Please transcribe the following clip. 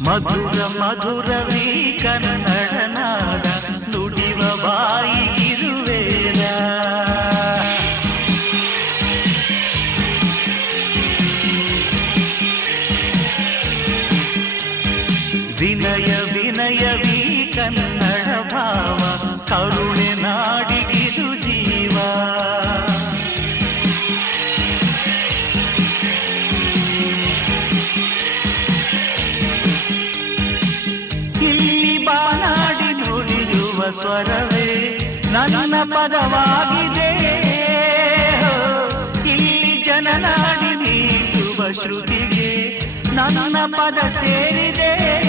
ಮಧುರ ಮಧುರವೀ ಕನ್ನಡ ನಾಡ ನುಡಿವ ಬಾಯಿಗಿರುವೇರ. ವಿನಯ ವಿನಯವೀ ಕನ್ನಡ ಭಾವ ಕರುಣೆ ನಾಡಿಗಿದು ಜೀವ. ಇಲ್ಲಿ ಬಾನಾಡಿ ನುಡಿಯುವ ಸ್ವರವೇ ನನ್ನ ಪದವಾಗಿದೆ. ಇಲ್ಲಿ ಜನನಾಡಿ ನೀಡುವ ಶ್ರುತಿಗೆ ನನ್ನ ಪದ ಸೇರಿದೆ.